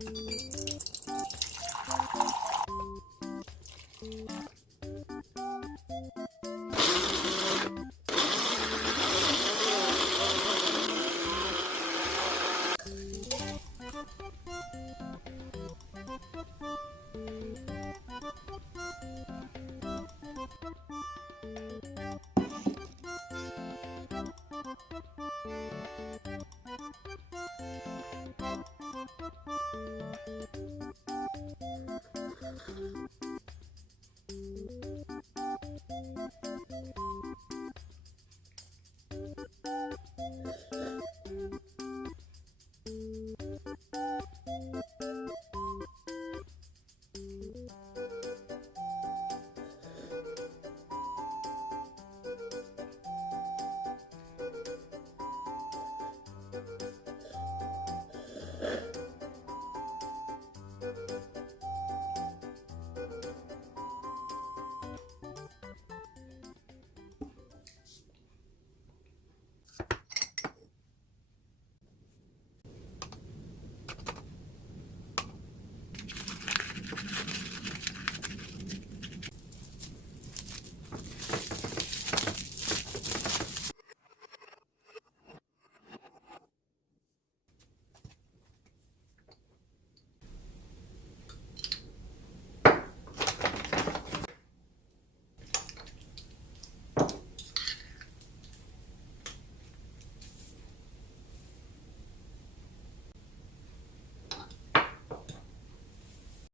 Thank you.